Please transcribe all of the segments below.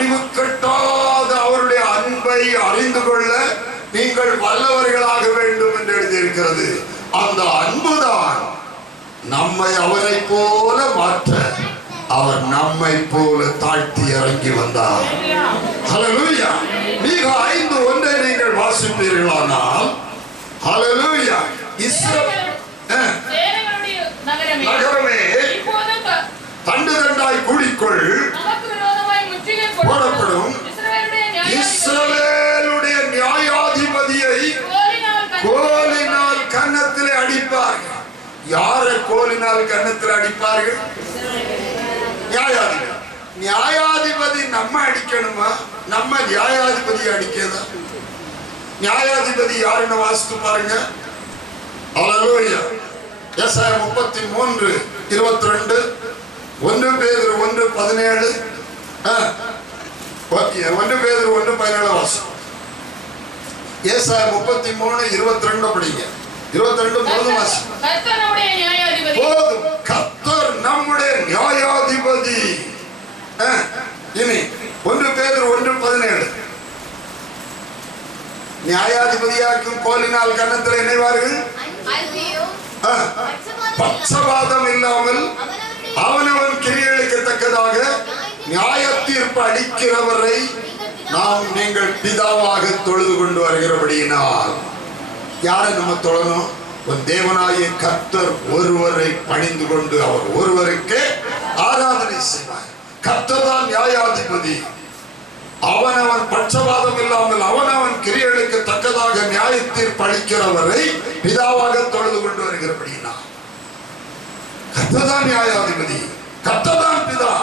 அறிவு கட்டாத அவருடைய அன்பை அறிந்து கொள்ள நீங்கள் வல்லவர்களாக வேண்டும் என்று எழுதியிருக்கிறது. அந்த அன்புதான் நம்மை அவரை போல மாற்ற அவர் நம்மை போல தாழ்த்தி இறங்கி வந்தார். ஹalleluya மீக ஐந்து ஒன்றை நீங்கள் வாசிப்பீர்களானால் சேனைகளுடைய நகரமே தண்டு தண்டாய் கூடிக்கொள். போடப்படும். இஸ்ரவேலுடைய நியாயாதிபதி இஸ்ரவேலுடைய நியாயாதிபதியை கோலினால் கன்னத்திலே அடிப்பார்கள். யாரை கோலினால் கன்னத்தில் அடிப்பார்கள்? நியாயாதிபதி நியாயாதிபதி நம்ம அடிக்கணுமா? நம்ம நியாயாதிபதி அடிக்கதா நியாயாதிபதி யாருன்னு வாசித்து பாருங்க. அல்லேலூயா எஸ்ஐ முப்பத்தி மூன்று இருபத்தி ரெண்டு ஒன்று பேர் ஒன்று பதினேழு ஒன்று பேர் ஒன்று பதினேழு வாசம் ஏசாய முப்பத்தி மூணு இருபத்தி ரெண்டு படிங்க இருபத்தி ரெண்டு நம்முடைய நியாயாதிபதி. போதும். கத்தர் நம்முடைய நியாயாதிபதி. இனி ஒன்று பேர் ஒன்று பதினேழு. நியாயாதிபதியாக்கும் கோலினால் கன்னத்தில் இணைவார்கள் பட்சபாதம் இல்லாமல் அவனவன் கிரியலுக்கு தக்கதாக நியாய தீர்ப்பு அளிக்கிறவரை நாம் நீங்கள் பிதாவாக தொழுது கொண்டு வருகிறபடியினால். யாரை நம்ம தொழணும்? தேவனாய கர்த்தர் ஒருவரை பணிந்து கொண்டு அவர் ஒருவருக்கு ஆராதனை செய்வார். கர்த்தர் தான் நியாயாதிபதி. அவன் பட்சபாதம் இல்லாமல் அவன் அவன் கிரியலுக்கு தக்கதாக நியாய அளிக்கிறவரை பிதாவாக தொழுது கொண்டு வருகிறபடினா கர்த்ததான் நியாயாதிபதி. கர்த்ததான் பிதா.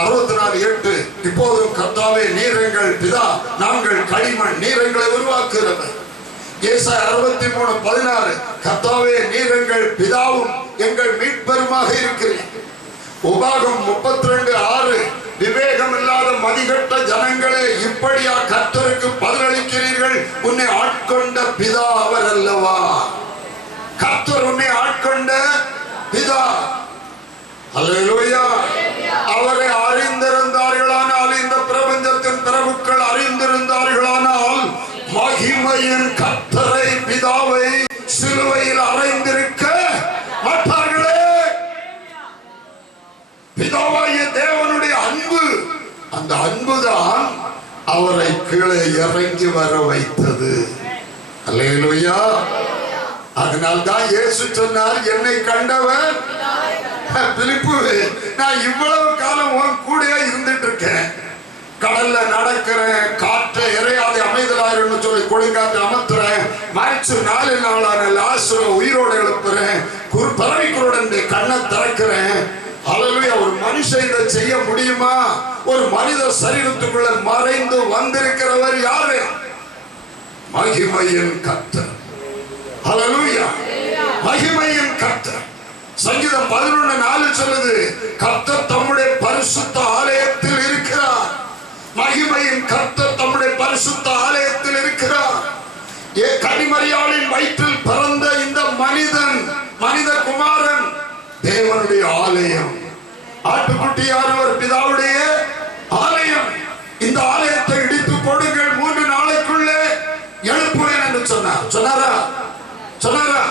அறுபத்தி நாலு எட்டு. இப்போதும் கர்த்தாவே நீர் எங்கள் பிதா நாங்கள் களிமண் நீர் எங்களை உருவாக்குகிறவர். ஏசாயா அறுபத்தி மூணு பதினாறு. கர்த்தாவே நீர் எங்கள் பிதாவும் எங்கள் மீட்பெருமாக இருக்கிறேன் உபாகம் முப்பத்தி ரெண்டு ஆறு. விவேகம் இல்லாத மதிகட்ட ஜனங்களே இப்படியா கர்த்தருக்கு பதிலளிக்கிறீர்கள்? உன்னை ஆட்கொண்ட பிதா அவர் அல்லவா? கர்த்தர் உன்னை ஆட்கொண்ட பிதா. அவரை அறிந்திருந்தார்களானால் இந்த பிரபஞ்சத்தின் பிரபுக்கள் அறிந்திருந்தார்களானால் மகிமையின் கத்தரை பிதாவை சிலுவையில் அறைந்திருக்க மாட்டார்களே. பிதாவாய தேவனுடைய அன்பு அந்த அன்புதான் அவரை கீழே இறங்கி வர வைத்தது. அல்லேலூயா அதனால் இயேசு சொன்னார் என்னை கண்டவன் பிலிப்பு நான் இவ்வளவு காலம் உன் கூடயே இருந்துட்டு இருக்கேன் கடல்ல நடக்கிறேன் காற்றை இறையாதை அமைதலாயிருன்னு சொல்லி கொடுங்காற்று அமர்த்துறேன் மறைச்சு நாலு நாளான லாசுர உயிரோடு எழுப்புறேன். குரு பறவைக்குருடன் கண்ணை திறக்கிறேன். அளவே ஒரு மனுஷன் இதை செய்ய முடியுமா? ஒரு மனித சரீரத்துக்குள்ள மறைந்து வந்திருக்கிறவர் யாரு? மகிமையின் கத்தர் அலலுயா மகிமையின் கத்தர் சங்கீதம் பதினொன்னு நாலு சொல்லுது கர்த்தர் தம்முடைய பரிசுத்த ஆலயத்தில் இருக்கிறார். மகிமையின் கர்த்தர் தம்முடைய பரிசுத்த ஆலயத்தில் இருக்கிறார். ஏ கனிமரியாளின் வயிற்றில் பிறந்த இந்த மனிதன் மனித குமாரன் தேவனுடைய ஆலயம். ஆட்டுக்குட்டியானவர் பிதாவுடைய ஆலயம். இந்த ஆலயத்தை இடித்து கொடுங்கள் மூன்று நாளைக்குள்ளே. எழுப்புவேன் என்று சொன்னார். சொன்னாரா? சொன்னாரா?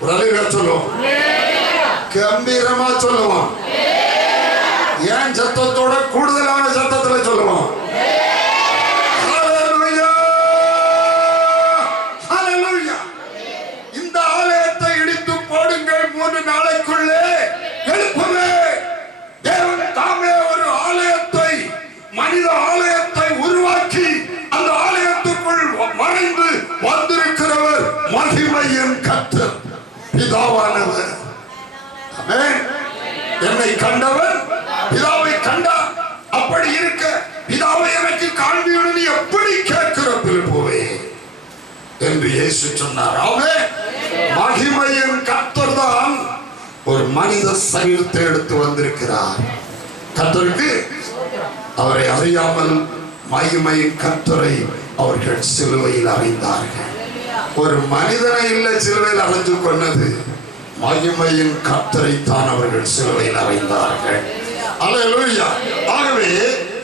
ஒரு சொல்லுவோம். கம்பீரமா சொல்லுவோம் ஏன் சத்தத்தோட கூடுதலான சத்தத்துல சொல்லுவோம் ஒரு மனிதனை இல்லை சிலுவையில் அறைஞ்சு கொண்டது மகிமையின் கத்தரைத்தான் அவர்கள் சிலுவையில் அறைந்தார்கள் அல்லேலூயா. ஆகவே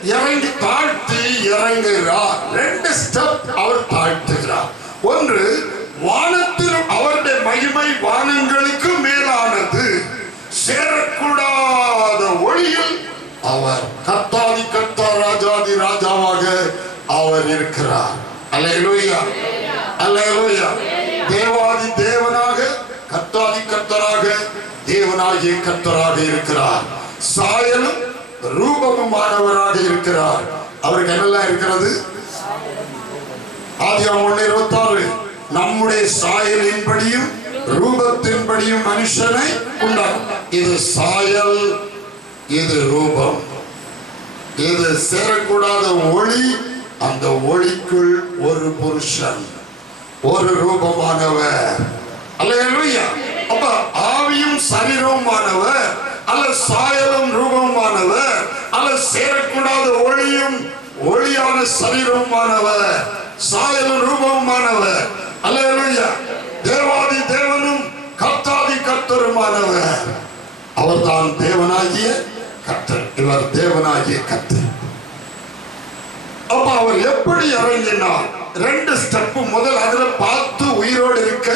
இறங்கி தாழ்த்தி இறங்குகிறார். ரெண்டு ஸ்டெப் அவர் தாழ்த்துகிறார். ஒன்று வானத்தில் அவருடைய மகிமை வானங்களுக்கு மேலானது. சேரக்கூடாத ஒளியில் அவர் கத்தாதி கத்தா ராஜாதி ராஜாவாக அவர் இருக்கிறார். அல்லேலூயா. தேவாதி தேவனாக கத்தாதி கத்தராக தேவனாகிய கத்தராக இருக்கிறார். சாயலும் ரூபமுமானவராக இருக்கிறார். அவருக்கு என்னெல்லாம் இருக்கிறது? ஆதியாம் இருபத்தி ஆறு நம்முடைய சாயலின்படியும் ரூபத்தின்படியும் மனுஷனை உண்டாகும் இது சாயல் இது ரூபம். இது சேரக்கூடாத ஒளி அந்த ஒளிக்குள் ஒரு புருஷன். ஒரு ரூபமானவர். அல்லேலூயா. அப்ப ஆவியும் சரீரமானவர் அல்ல சாயலும் ரூபமானவர் அல்ல சேரக்கூடாத ஒளியும் ஒளியான சரீரமானவர் சாயலும் ரூபமானவர் அல்லேலூயா. தேவாதி தேவனும் கர்த்தாதி கர்த்தருமானவர். அவர்தான் தேவனாகிய கர்த்தர். இவர் தேவனாகிய கர்த்தர். அப்ப அவர் எப்படி இறங்கினார்? ரெண்டு ஸ்டெப் முதல் அதுல பார்த்து உயிரோடு இருக்க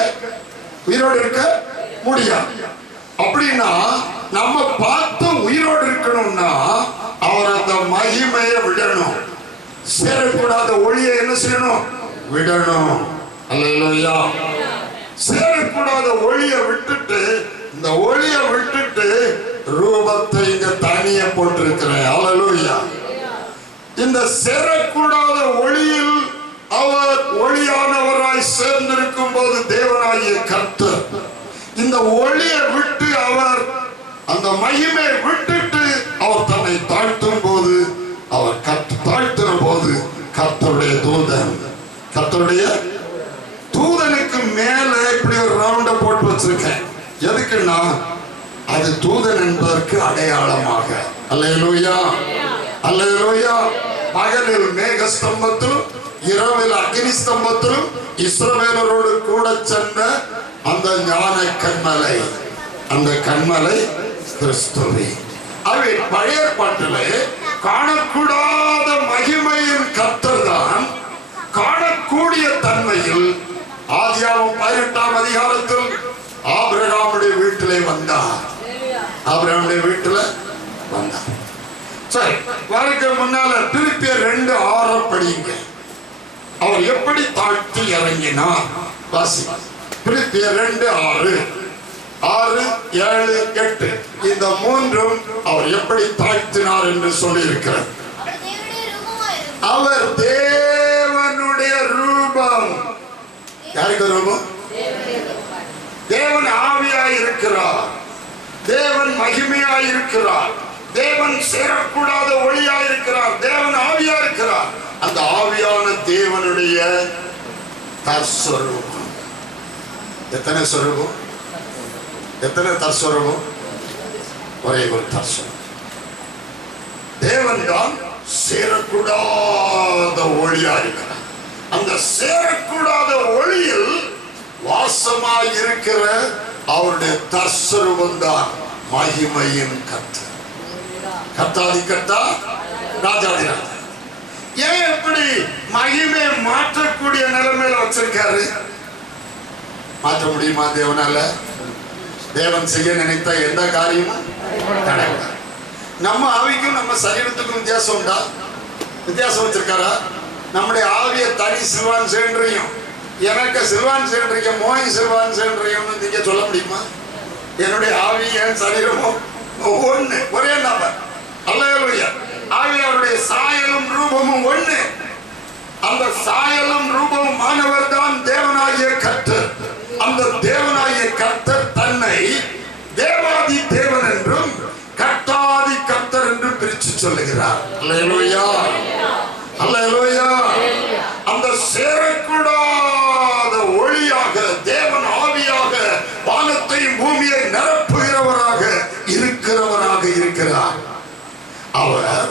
உயிரோடு இருக்க முடியாது. அப்படின்னா நம்ம பார்த்து உயிரோடு இருக்கணும்னா அவர் அந்த மகிமையை விடணும். சேரக்கூடாத ஒளியை என்ன செய்யணும்? விடணும். அல்லையா சேரக்கூடாத ஒளியை விட்டுட்டு இந்த ஒளியை விட்டுட்டு ரூபத்தை இங்க தனிய போட்டிருக்கிறேன். அல்லையா இந்த சேரக்கூடாத ஒளியில் அவர் ஒளியானவராய் சேர்ந்திருக்கும் போது தேவனாகிய கர்த்தர். இந்த ஒளியை விட்டு அவர் அந்த மகிமை விட்டுட்டு அவர் தன்னை தாழ்த்தும் போது அவர் கத் தாழ்த்துற போது கர்த்தருடைய தூதன் கர்த்தருடைய தூதனுக்கு மேல இப்படி ஒரு ரவுண்ட போட்டு வச்சிருக்கேன். எதுக்குன்னா அது தூதன் என்பதற்கு அடையாளமாக. அல்லையா அல்லையா மகளிர் மேக ஸ்தம்பத்திலும் இரவில் அக்னி ஸ்தம்பத்திலும் இஸ்ரவேலரோடு கூட சென்ற அந்த ஞான கண்மலை. அந்த கண்மலை கிறிஸ்துவே. அவை பழைய பாட்டிலே காணக்கூடாத மகிமையின் கர்த்தர் தான் காணக்கூடிய தன்மையில் ஆதியாவும் பதினெட்டாம் அதிகாரத்தில் ஆபிரகாமுடைய வீட்டிலே வந்தார். ஆபிரகாமுடைய வீட்டுல வந்தார். சரி வரைக்கு முன்னால திருப்பிய ரெண்டு ஆற படிங்க அவர் எப்படி தாழ்த்தி இறங்கினார்? வாசி. திருப்பிய ரெண்டு ஆறு. ஆறு ஏழு எட்டு. இந்த மூன்றும் அவர் எப்படி தாழ்த்தினார் என்று சொல்லி இருக்கிறார் அவர் தேவனுடைய அவர் தேவனுடைய ரூபம். யாருக்கு ரூபம்? தேவன் ஆவியாய் இருக்கிறார். தேவன் மகிமையாய் இருக்கிறார். தேவன் சேரக்கூடாத ஒளியா இருக்கிறார் தேவன் ஆவியா இருக்கிறார் அந்த ஆவியான தேவனுடைய தற்ஸ்வரூபம். எத்தனை சொரூபம்? எத்தனை தற்ஸ்வரூபம்? ஒரே ஒரு தற்ஸ்வரூபம். தேவன் தான் சேரக்கூடாத ஒளியா இருக்கிறார் அந்த சேரக்கூடாத ஒளியில் வாசமாய் இருக்கிற அவருடைய தற்ஸ்வரூபம் தான் மகிமையின் கத்து கத்தாதி கத்தா ராஜாதி ராஜா ஏன் எப்படி மகிமை மாற்றக்கூடிய நிலைமையில வச்சிருக்காரு? மாற்ற முடியுமா தேவனால? தேவன் செய்ய நினைத்த எந்த காரியமும் தடைபடாது நம்ம ஆவிக்கும் நம்ம சரீரத்துக்கும் வித்தியாசம் உண்டா? வித்தியாசம் வச்சிருக்காரா? நம்முடைய ஆவிய தனி சிறுவான் சேர்ன்றையும் எனக்கு சிறுவான் சேர்ன்றீங்க மோய் சிறுவான் சேர்ன்றையும் நீங்க சொல்ல முடியுமா? என்னுடைய ஆவி என் சரீரமும் ஒண்ணு ஒரே நபர் அல்லையா ஆவி சாயலும் ரூபமும் ஒண்ணு. அந்த சாயலும் ரூபமும் மாணவர் தான் தேவனாகிய கர்த்தர். அந்த தேவனாகிய கர்த்தர் தன்னை தேவாதி தேவன் என்றும் கர்த்தாதி கர்த்தர் என்றும் பிரித்து சொல்லுகிறார். அல்லேலூயா. அல்லேலூயா. அந்த சேரக்கூடாத ஒளியாக தேவன் ஆவியாக வானத்தையும் பூமியை நிரப்புகிறவராக இருக்கிறவராக இருக்கிறார். அவர்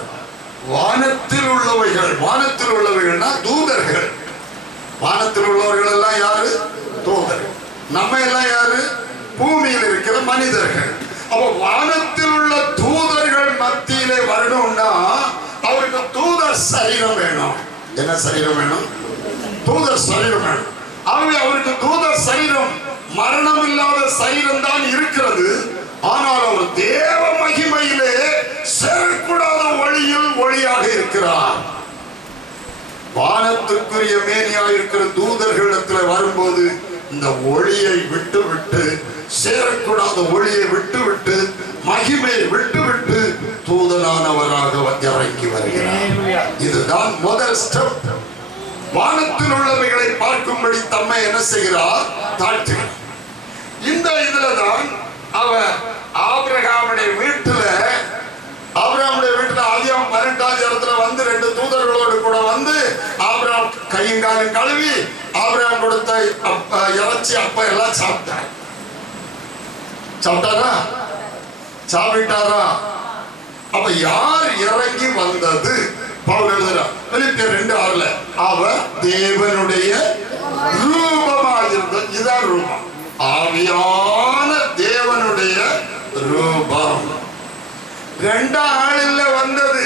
வானத்தில் உள்ளவைகள் வானத்தில் உள்ளவைகள்னா தூதர்கள். வானத்தில் உள்ளவர்கள் எல்லாம் யாரு? தூதர்கள் நம்ம எல்லாம் யாரு? பூமியில் இருக்கிற மனிதர்கள். அப்ப வானத்தில் உள்ள தூதர்கள் மத்தியிலே வரணும்னா அவருக்கு தூத சரீரம் வேணும். என்ன சரீரம் வேணும்? தூத சரீரம் வேணும். ஆகவே அவருக்கு தூத சரீரம் மரணம் இல்லாத சரீரம் தான் இருக்கிறது. ஆனால் அவர் தேவ மகிமையிலே சேரக்கூடாத வழியில் ஒளியாக இருக்கிறார். வானத்துக்குரிய மேனியா இருக்கிற தூதர்களிடத்துல வரும்போது இந்த ஒளியை விட்டு விட்டு சேரக்கூடாத ஒளியை விட்டு விட்டு மகிமையை விட்டு விட்டு தூதனானவராக இறங்கி வருகிறார். இதுதான் முதல் ஸ்டெப். வானத்தில் உள்ளவைகளை பார்க்கும்படி தம்மை என்ன செய்கிறார்? தாழ்த்துகிறார். இந்த இதுல தான் அவர் ஆபிரகாமுடைய வீட்டுல ஆபிரகாமுடைய வீட்டுல ஆதியாம் பன்னெண்டாம் இடத்துல வந்து ரெண்டு தூதர்களோடு கூட வந்து ஆபிரகாம் கையும் காலும் கழுவி ஆபிரகாம் கொடுத்த அப்ப இறைச்சி அப்ப எல்லாம் சாப்பிட்டார். சாப்பிட்டாரா? சாப்பிட்டாரா? அப்ப யார் இறங்கி வந்தது? பவுல் எழுதுறான் பிலிப்பியர் ரெண்டு ஆறுல அவர் தேவனுடைய ரூபமாயிருந்தது. இதான் ரூபம். ஆவியான தேவனுடைய ரூபம். ரெண்டாம் ஆளில் வந்தது.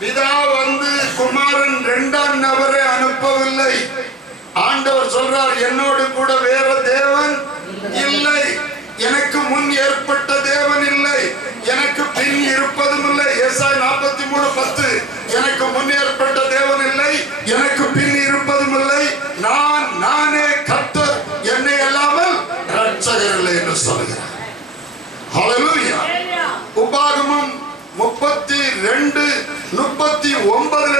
பிதா வந்து குமாரன் இரண்டாம் நபரை அனுப்பவில்லை. ஆண்டவர் சொல்றார் என்னோடு கூட வேற தேவன் இல்லை. எனக்கு முன் ஏற்பட்ட தேவன் இல்லை. எனக்கு பின் இருப்பதும் இல்லை. ஏசாய் நாற்பத்தி மூணு பத்து எனக்கு முன் ஏற்பட்ட தேவன் இல்லை எனக்கு பின் இருப்பதும் இல்லை நான் நானே கர்த்தர் என்னை அல்லாமல் ரட்சகர் இல்லை என்று சொல்கிறார் ஹalleluya உபாகமம் முப்பத்தி ரெண்டு முப்பத்தி ஒன்பதுல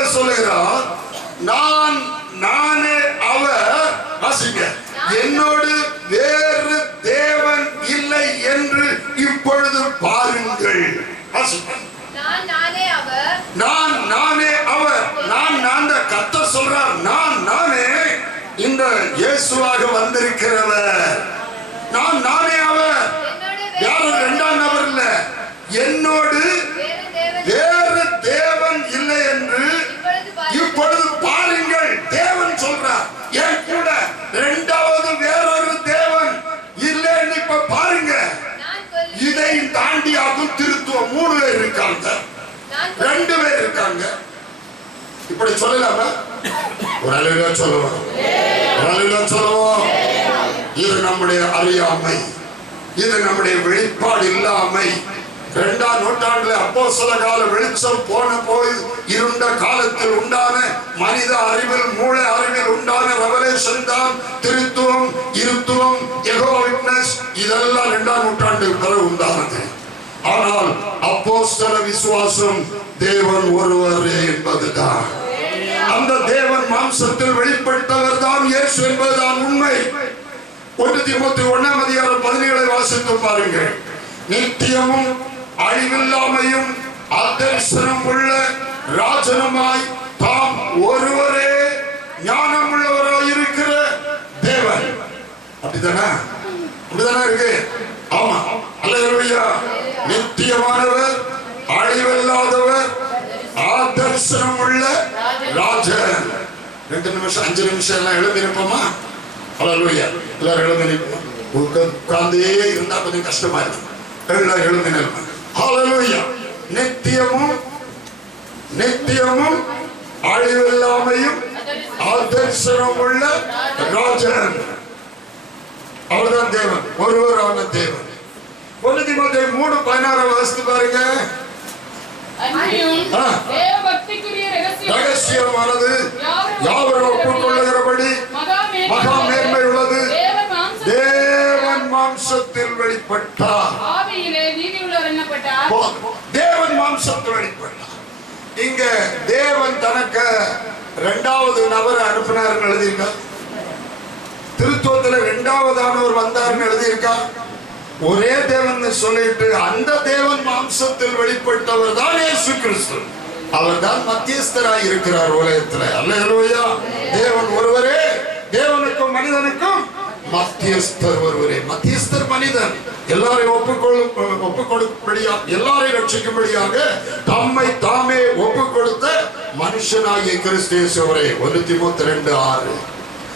நான் நானே அவர் வாசிங்க என்னோடு வேறு தேவன் இல்லை என்று இப்பொழுது பாருங்கள். நான் நானே அவர். நான் நானே கத்த சொல்றார் நான் நானே இந்த இயேசுவாக வந்திருக்கிறவர். நான் நானே இப்படி சொல்லலாமா? ஒரு அலுவலா சொல்லுவோம் ஒரு சொல்லுவோம் இது நம்முடைய அறியாமை. இது நம்முடைய வெளிப்பாடு இல்லாமை. இரண்டாம் நூற்றாண்டுல அப்போ சில கால வெளிச்சம் போன போய் இருண்ட காலத்தில் உண்டான மனித அறிவில் மூளை அறிவில் உண்டான ரெவலேஷன் தான் திருத்துவம் இருத்துவம் எகோ விட்னஸ் இதெல்லாம் இரண்டாம் நூற்றாண்டுக்கு பிறகு உண்டானது. ஆனால் சில விசுவாசம் தேவன் ஒருவரே என்பதுதான். அந்த தேவன் மாம்சத்தில் வெளிப்பட்டவர் தான் இயேசு என்பதுதான் உண்மை. ஒன்று தீமோத்தி ஒன்னாம் அதிகாரம் பதினேழை வாசித்து பாருங்க நித்தியமும் அழிவில்லாமையும் அதர்சனம் உள்ள ராஜனுமாய் தாம் ஒருவரே ஞானம் உள்ளவராய் இருக்கிற தேவன். அப்படித்தானே? அப்படித்தானே இருக்கு? ஆமா. அல்ல நித்தியமானவர் அழிவில்லாதவர் ஆதர்சனம் உள்ள ராஜன். ரெண்டு நிமிஷம் அஞ்சு நிமிஷம் எல்லாம் எழுதி இருப்போமா அல்லேலூயா எல்லாரும் எழுதி நிற்போம் உட்கார்ந்தே இருந்தா கொஞ்சம் கஷ்டமா இருக்கும். எல்லாம் எழுதி நிற்போம் அல்லேலூயா நித்தியமும் நித்தியமும் அழிவில்லாமையும் ஆதர்சனம் உள்ள ராஜன். அவர்தான் தேவன். ஒருவரான தேவன். ஒன்று தீமோத்தேயு மூணு பதினாறு வாசித்து பாருங்க. ரகசியமானது. யாவரும் ஒப்புக்கொள்ளுகிறபடி மகா மகா மேன்மை உள்ளது. தேவன் மாம்ச தேவன் மாம்சத்தில் வெளிப்பட்டார். தேவன் மாம்சத்தில் வெளிப்பட்டார். இங்க தேவன் தனக்கு இரண்டாவது நபர் அனுப்பினார்னு எழுதியிருக்கா திருத்துவத்துல இரண்டாவதானவர் வந்தார்னு எழுதியிருக்கா ஒரே தேவன் சொல்லிட்டு அந்த தேவன் மாம்சத்தில் வெளிப்பட்டவர் தான் இயேசு கிறிஸ்து. அவர் தான் மத்தியஸ்தராய் இருக்கிறார் உலகத்துல. அல்லேலூயா. தேவன் ஒருவரே தேவனுக்கும் மனிதனுக்கும் மத்தியஸ்தர் ஒருவரே. மத்தியஸ்தர் மனிதன். எல்லாரையும் ஒப்புக்கொள்ளும் ஒப்புக் கொடுக்கும்படியா எல்லாரையும் ரட்சிக்கும்படியாக தம்மை தாமே ஒப்புக் கொடுத்த மனுஷனாகிய கிறிஸ்து இயேசுவரே. ஒன்று தீமோத்தி ரெண்டு ஆறு.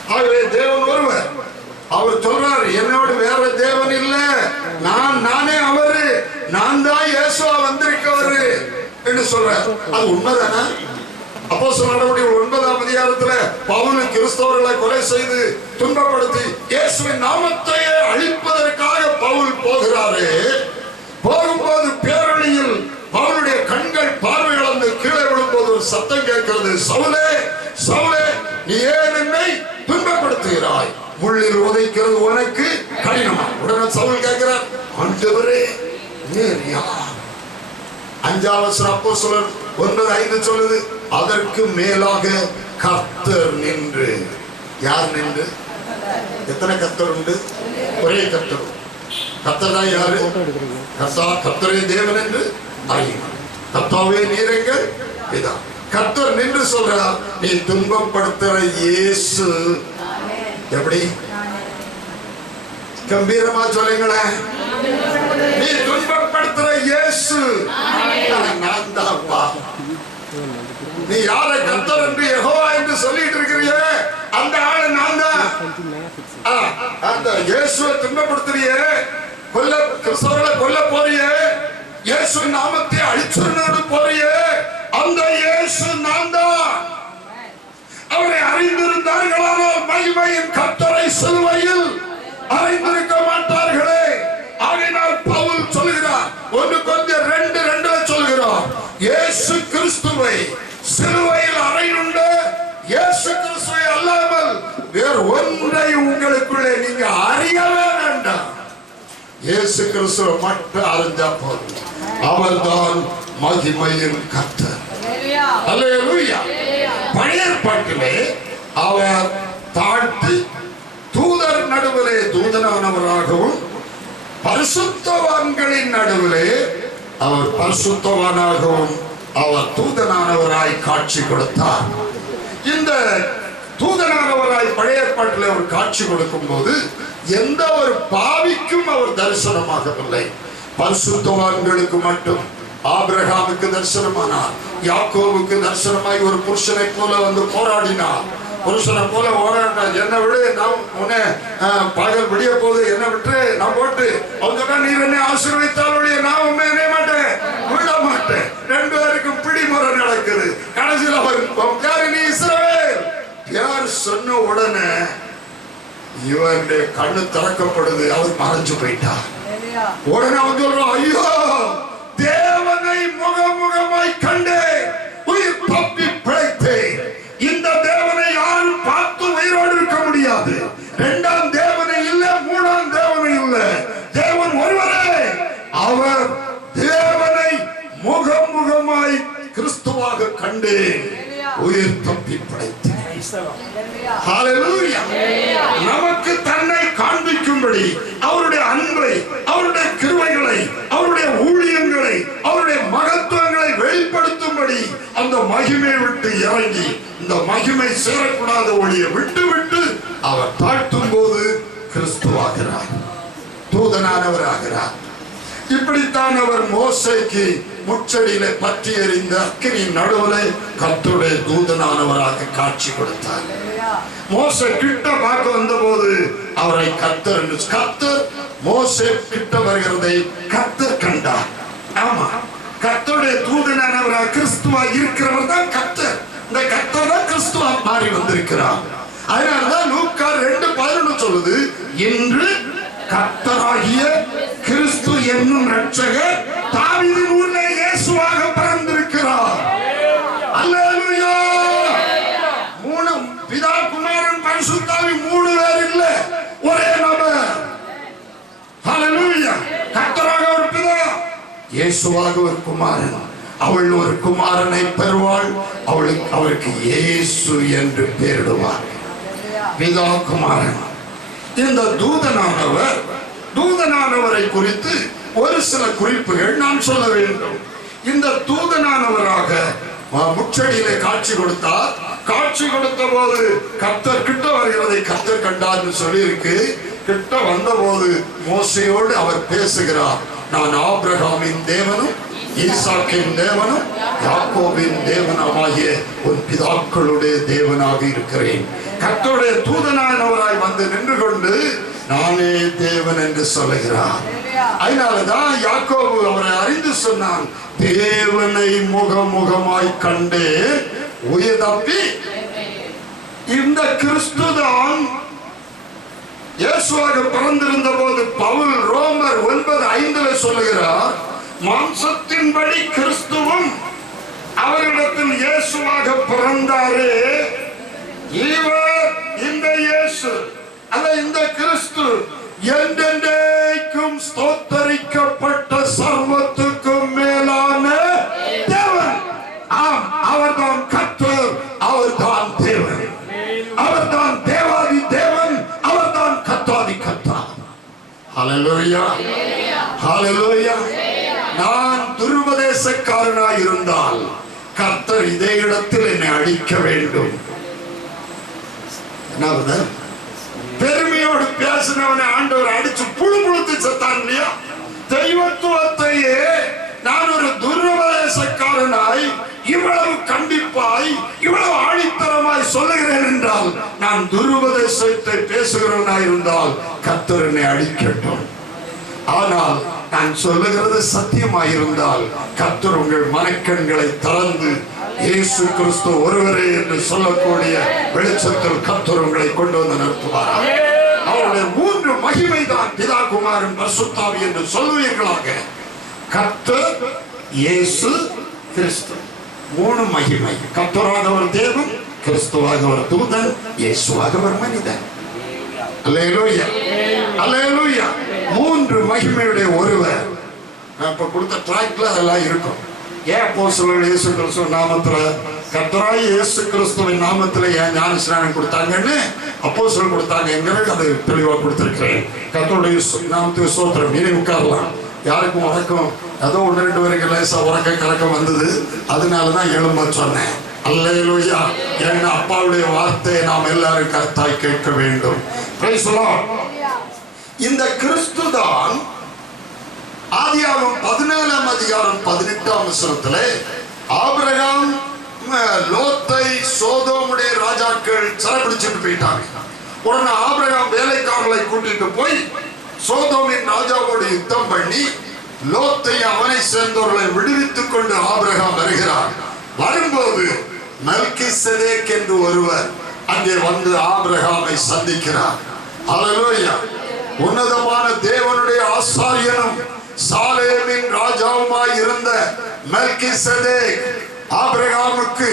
ஆகவே தேவன் ஒருவர் அவர் சொல்றார் என்னோடு வேற தேவன் இல்ல. நான் நானே அவரு. நான் தான் இயேசுவா வந்திருக்கவரு சொல்ற அது உண்மைதானே? அப்போ சொல்ல நடவடிக்கை ஒன்பதாம் அதிகாரத்துல பவுனு கிறிஸ்தவர்களை கொலை செய்து துன்பப்படுத்தி இயேசுவின் நாமத்தையே அழிப்பதற்காக பவுல் போகிறாரு. போகும்போது பேரணியில் அவனுடைய கண்கள் பார்வை இழந்து கீழே விழும்போது ஒரு சத்தம் கேட்கிறது. சவுலே சவுலே நீ ஏன் என்னை துன்பப்படுத்துகிறாய்? முள்ளில் உதைக்கிறது உனக்கு கடினமா உடனே சவுல் கேட்கிறார் ஆண்டவரே நீர் யார் அஞ்சாவது அப்போ சொல்லர் ஒன்பது ஐந்து சொல்லுது அதற்கு மேலாக கர்த்தர் நின்று. யார் நின்று? எத்தனை கர்த்தர் உண்டு? ஒரே கர்த்தர். கர்த்தர் தான் யாரு? கர்த்தா கர்த்தரே தேவன் என்று அறியும் கர்த்தாவே நீரங்கள் இதான். கர்த்தர் நின்று சொல்றார் நீ துன்பப்படுத்துற இயேசு எப்படி? கம்பீரமா சொல்லுங்களேன் நீ துன்பப்படுத்துற இயேசு. நான் தான்ப்பா நீ யாரை கத்தர் என்று எகோவா என்று சொல்லிட்டு இருக்கிறியே? அந்த ஆளு நான் தான். அந்த இயேசுவை துன்பப்படுத்துறியே? கொல்ல கிறிஸ்தவர்களை கொல்ல போறியே? இயேசு நாமத்தை அழிச்சுடனோடு போறியே? அந்த இயேசு நான் தான். அவரை அறிந்திருந்தார்களானால் மகிமையின் கத்தரை சிலுவையில் அறிந்திருக்க மாட்டார்களே. ஆகையினால் பவுல் சொல்கிறார் ஒன்று கொஞ்சம் ரெண்டு ரெண்டுல சொல்கிறார் இயேசு கிறிஸ்துவை சிலுவையில் அறையுண்ட இயேசு கிறிஸ்துவை அல்லாமல் வேறு ஒன்றை உங்களுக்குள்ளே நீங்க அறியவே வேண்டாம். இயேசு கிறிஸ்துவை மட்டும் அறிஞ்சா போதும். அவர்தான் மகிமையின் கத்தர் அல்லேலூயா செயற்பட்டுமே அவர் தாழ்த்தி தூதர் நடுவிலே தூதனானவராகவும் பரிசுத்தவான்களின் நடுவிலே அவர் பரிசுத்தவானாகவும் அவர் தூதனானவராய் காட்சி கொடுத்தார். இந்த தூதனானவராய் பழைய ஏற்பாட்டில் அவர் காட்சி கொடுக்கும் போது எந்த ஒரு பாவிக்கும் அவர் தரிசனமாகவில்லை. பரிசுத்தவான்களுக்கு மட்டும். ஆபிரகாமுக்கு தரிசனமானார். யாக்கோவுக்கு தரிசனமாய் ஒரு புருஷனை போல வந்து போராடினார். புருஷனை போல போராடினார் என்ன விடு நான் உன்னை பகல் விடிய போது என்ன விட்டு நான் போட்டு அவங்க நீர் என்னை ஆசீர்வதித்தாலுடைய நான் உண்மை என்ன மாட்டேன். விட மாட்டேன். ரெண்டு பேருக்கும் பிடிமுறை நடக்குது. கடைசியில் அவர் யாரு நீ இஸ்ரவேல்? யார் சொன்ன உடனே இவருடைய கண்ணு திறக்கப்படுது. அவர் மறைஞ்சு போயிட்டார். உடனே அவன் சொல்றான் ஐயோ தேவனை முகமுகமாய் கண்டே உயிர் தப்பி பிழைத்தேன் இந்த தேவனை யாரும் பார்த்து உயிரோடு இருக்க முடியாது. இரண்டாம் தேவனை இல்ல மூணாம் தேவனை இல்ல. தேவன் ஒருவரே. அவர் தேவனை முகமுகமாய் கிறிஸ்துவாக கண்டேன் உயிர் தப்பி பிழைத்தேன் நமக்கு தன்னை காண்பிக்கும்படி அவருடைய அன்பை அவருடைய கிருவைகளை அவருடைய ஊழியங்களை அவருடைய மகத்துவங்களை வெளிப்படுத்தும்படி அந்த மகிமை விட்டு இறங்கி இந்த மகிமை சேரக்கூடாத ஒளிய விட்டு விட்டு அவர் தாழ்த்தும் போது கிறிஸ்துவாகிறார். தூதனானவராகிறார். இப்படித்தான் அவர் மோசைக்கு முச்சடியில பற்றி எறிந்த அக்கினி நடுவில் கத்துடைய தூதனானவராக காட்சி கொடுத்தார். மோச கிட்ட பார்க்க வந்தபோது அவரை கர்த்தர் என்று கர்த்தர் கிட்ட வருகிறதை கத்தர் கண்டார். ஆமா கர்த்தருடைய தூதனானவராக கிறிஸ்துவா இருக்கிறவர் தான் கர்த்தர். இந்த கத்தர் தான் கிறிஸ்துவா மாறி வந்திருக்கிறார். அதனாலதான் லூக்கா ரெண்டு பதினொன்று சொல்லுது என்று கத்தரா என்னும் ரட்சகர் தாவீதின் ஊரிலே இயேசுவாக பிறந்திருக்கிறார். அல்லேலூயா! மூணு பிதா குமாரன் பரிசுத்தாவி மூணு பேர் இல்ல ஒரே நபர். ஹalleluya கர்த்தராக ஒரு பிதா இயேசுவாக ஒரு குமாரன். அவள் ஒரு குமாரனை பெறுவாள். அவளுக்கு அவருக்கு இயேசு என்று பெயரிடுவார். பிதா குமாரன். இந்த தூதனானவர் தூதனானவரை குறித்து ஒரு சில குறிப்புகள் நான் சொல்ல வேண்டும். இந்த தூதனானவராக முச்சடியிலே காட்சி கொடுத்தார். காட்சி கொடுத்த போது கத்தர் கிட்ட வருகிறதை கத்தர் கண்டார்னு சொல்லியிருக்கு. கிட்ட வந்த போது மோசையோடு அவர் பேசுகிறார். நான் ஆப்ரஹாமின் தேவனும் ஈசாக்கின் தேவனும் யாக்கோவின் தேவனமாகிய உன் பிதாக்களுடைய தேவனாக இருக்கிறேன். கத்தோடைய தூதனானவராய் வந்து நின்று கொண்டு நானே தேவன் என்று சொல்லுகிறார். அதனாலதான் யாக்கோபு அவரை அறிந்து சொன்னான் தேவனை முகமுகமாய் கண்டு உயிர் தப்பி இந்த கிறிஸ்துதான் இயேசுவாக பிறந்திருந்த போது பவுல் ரோமர் ஒன்பது ஐந்துல சொல்லுகிறார் மாம்சத்தின்படி கிறிஸ்துவும் அவரிடத்தில் இயேசுவாக பிறந்தாரே. இவர் இந்த இயேசு அல்ல இந்த கிறிஸ்து என்றென்றைக்கும் ஸ்தோத்தரிக்கப்பட்ட சர்வத்துக்கும் மேலான தேவன். ஆம் அவர்தான் கர்த்தர் அவர்தான் தேவன். அவர்தான் தேவாதி தேவன் அவர்தான் கத்தாதி கத்தா ஹalleluya. ஹalleluya. நான் துருபதேசக்காரனாய் இருந்தால் கர்த்தர் இதே இடத்தில் என்னை அழிக்க வேண்டும். என்ன பெருமையோடு பேசினவனை ஆண்டவர் அடிச்சு புழு புழுத்து செத்தான் இல்லையா? தெய்வத்துவத்தையே நான் ஒரு துர்வதேசக்காரனாய் இவ்வளவு கண்டிப்பாய் இவ்வளவு ஆணித்தரமாய் சொல்லுகிறேன் என்றால் நான் துருபதேசத்தை பேசுகிறவனாய் இருந்தால் கர்த்தர் என்னை அடிக்கட்டும் ஆனால் நான் சொல்லுகிறது சத்தியமாயிருந்தால் கத்தர் உங்கள் மனக்கண்களை திறந்து இயேசு கிறிஸ்து ஒருவரே என்று சொல்லக்கூடிய வெளிச்சத்தில் கத்தர் உங்களை கொண்டு வந்து நிறுத்துவார்? அவருடைய மூன்று மகிமை தான் பிதா குமாரன் பசுத்தாவி என்று சொல்லுவீர்களாக. கத்தர் இயேசு கிறிஸ்து. மூணு மகிமை. கர்த்தராக ஒரு தேவன் கிறிஸ்துவாக ஒரு தூதன் இயேசுவாக ஒரு மனிதன். அல்லேலூயா. அல்லேலூயா. மூன்று மகிமையுடைய ஒருவர். நான் இப்ப கொடுத்த ட்ராக்ல அதெல்லாம் இருக்கும். ஏன் அப்போ இயேசு கிறிஸ்துவ நாமத்துல. கர்த்தராய் இயேசு கிறிஸ்துவின் நாமத்துல ஏன் ஞான ஸ்நானம் கொடுத்தாங்கன்னு அப்போ கொடுத்தாங்க. எங்களுக்கு அது தெளிவா கொடுத்திருக்கிறேன். கர்த்தருடைய நாமத்துக்கு சோத்திரம். இனி உட்காரலாம். யாருக்கும் உறக்கம் ஏதோ ஒன்று ரெண்டு பேருக்கு லேசா உறக்க கலக்கம் வந்தது. அதனால தான் எழும்ப சொன்னேன். அல்லேலூயா. என் அப்பாவுடைய வார்த்தையை நாம் எல்லாரும் கருத்தாய் கேட்க வேண்டும். சொல்லலாம். இந்த கிறிஸ்து தான் ஆதியாகமம் பதினேழாம் அதிகாரம் பதினெட்டாம் வசனத்திலே ஆபிரகாம் லோத்தை சோதோமுடைய ராஜாக்கள் சிறைபிடிச்சிட்டு போயிட்டாங்க. உடனே ஆபிரகாம் வேலைக்காரர்களை கூட்டிட்டு போய் சோதோமின் ராஜாவோடு யுத்தம் பண்ணி லோத்தை அவனை சேர்ந்தவர்களை விடுவித்துக் கொண்டு ஆபிரகாம் வருகிறார். வரும்போது மெல்கிசதேக் என்று ஒருவர் அங்கே வந்து ஆபிரகாமை சந்திக்கிறார். அல்லேலூயா உன்னதமான தேவனுடைய ஆசாரியனும் சாலேமின் ராஜாவுமாய் இருந்த மெல்கிசதேக் ஆபிரகாமுக்கு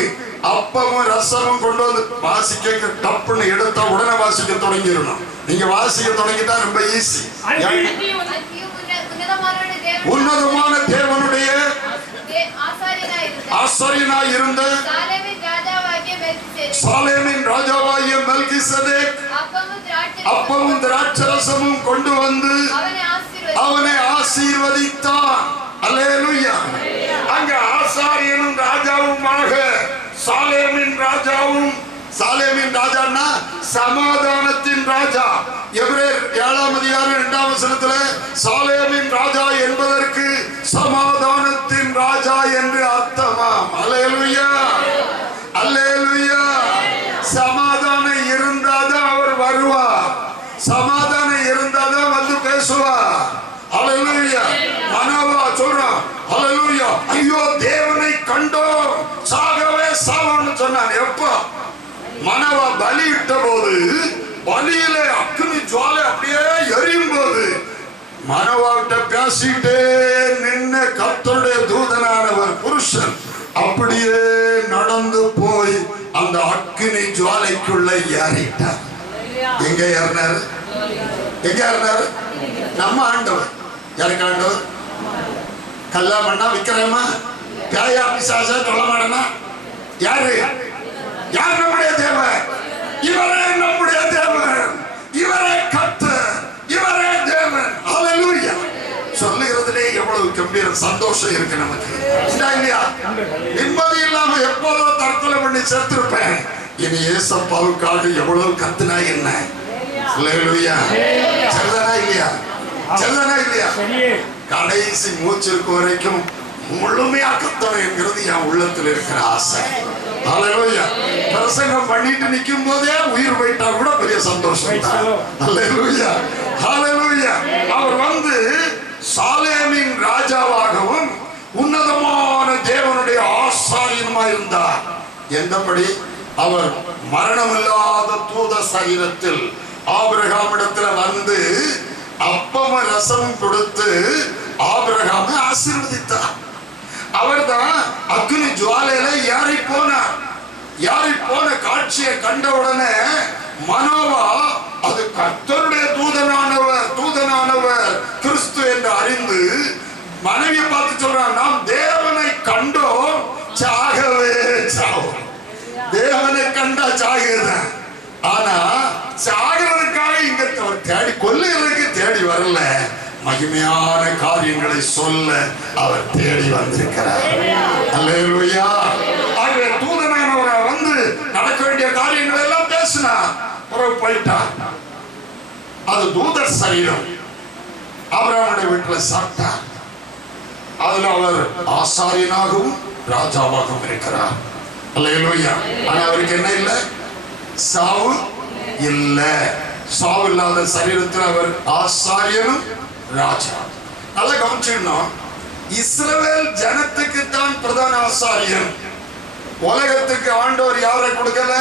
அப்பமும் ரசமும் கொண்டு வந்து வாசிக்க டப்புன்னு எடுத்தா உடனே வாசிக்க தொடங்கிடணும். நீங்க வாசிக்க தொடங்கிட்டா ரொம்ப ஈஸி உன்னதமான தேவனுடைய ஆசாரியனாய் இருந்த சாலேமின் ராஜாவாகிய மெல்கிசேதேக். சாலேமின் அப்பமும் திராட்சரசமும் கொண்டு வந்து அவனை ஆசீர்வதி அவனை ஆசீர்வதித்தான். அல்லேலூயா. அங்க ஆசாரியனும் ராஜாவுமாக சாலேமின் ராஜாவும் சாலேமின் ராஜான்னா சமாதானத்தின் ராஜா. எபிரேர் ஏழாம் அதிகாரம் இரண்டாம் வசனத்துல சாலேமின் ராஜா என்பதற்கு சமாதானத்தின் ராஜா என்று அர்த்தமாம் அல்லேலூயா அல்லேலூயா சமாதானம் இருந்தாதான் அவர் வருவார் சமாதானம் இருந்தாதான் வந்து பேசுவார் அல்லேலூயா மனோவா சொல்றான் அல்லேலூயா ஐயோ தேவனை கண்டோம் சாகவே சொன்னார் சொன்னான் எப்போ? மனவா பலியிட்ட போது பலியில அக்னி ஜுவாலை அப்படியே எரியும் போது மனவாட்ட பேசிட்டே நின்ன கத்தருடைய தூதனானவர் புருஷன் அப்படியே நடந்து போய் அந்த அக்னி ஜுவாலைக்குள்ள ஏறிட்டார். எங்க ஏறினாரு? எங்க ஏறினாரு? நம்ம ஆண்டவர். யாருக்கு ஆண்டவர்? கல்லா மண்ணா விக்கிறேமா பேயா பிசாசா சொல்ல யாரு? யார் நம்முடைய தேவன்? இவரே நம்முடைய தேவன். இவரே கத்த இவரே தேவன். ஹalleluya சொல்லுகிறதுலே எவ்வளவு கம்பீர சந்தோஷம் இருக்கு நமக்கு. இல்லையா? நிம்மதி இல்லாம எப்போதோ தற்கொலை பண்ணி செத்துருப்பேன். இனி ஏசப்பாவுக்காக எவ்வளவு கத்துனா என்ன? ஹalleluya சரிதானா இல்லையா? சரிதானா இல்லையா? கடைசி மூச்சு இருக்கும் வரைக்கும் முழுமையாக்கத்தோம் என்கிறது என் உள்ளத்தில் இருக்கிற ஆசை. ஹalleluya பிரசங்கம் பண்ணிட்டு நிக்கும் போதே உயிர் போயிட்டா கூட பெரிய சந்தோஷம் தான். ஹalleluya ஹalleluya அவர் வந்து சாலேமின் ராஜாவாகவும் உன்னதமான தேவனுடைய ஆசாரியனுமாய் இருந்தார். எந்தபடி அவர் மரணமில்லாத தூத சரீரத்தில் ஆபிரகாமிடத்துல வந்து அப்பமும் ரசமும் கொடுத்து ஆபிரகாமை ஆசீர்வதித்தார். அவர்தான் அக்னி ஜுவாலையில ஏறி போனார். ஏறி போன காட்சியை கண்ட உடனே மனோவா அது கர்த்தருடைய தூதனானவர் தூதனானவர் கிறிஸ்து என்று அறிந்து மனைவியை பார்த்து சொல்றான் நாம் தேவனை கண்டோம் சாகவே சாவோம். தேவனை கண்டா சாகுதான் ஆனா சாகிறதுக்காக இங்க தேடி கொல்லுகிறதுக்கு தேடி வரல. மகிமையான காரியங்களை சொல்ல அவர் தேடி வந்திருக்கிறார். அல்லேலூயா. ஆகவே வந்து நடக்க வேண்டிய காரியங்களை எல்லாம் பேசினார். பிறகு போயிட்டார். அது தூதர் சரீரம். அவரவனுடைய வீட்டுல சாப்பிட்டார். அதுல அவர் ஆசாரியனாகவும் ராஜாவாகவும் இருக்கிறார். அல்லையா ஆனா அவருக்கு என்ன இல்லை? சாவு இல்லை. சாவு இல்லாத சரீரத்தில் அவர் ஆசாரியனும் ராஜா. நல்லா கவனிச்சிடணும் இஸ்ரவேல் ஜனத்துக்கு தான் பிரதான ஆசாரியன். உலகத்துக்கு ஆண்டவர் யாரை கொடுக்கல?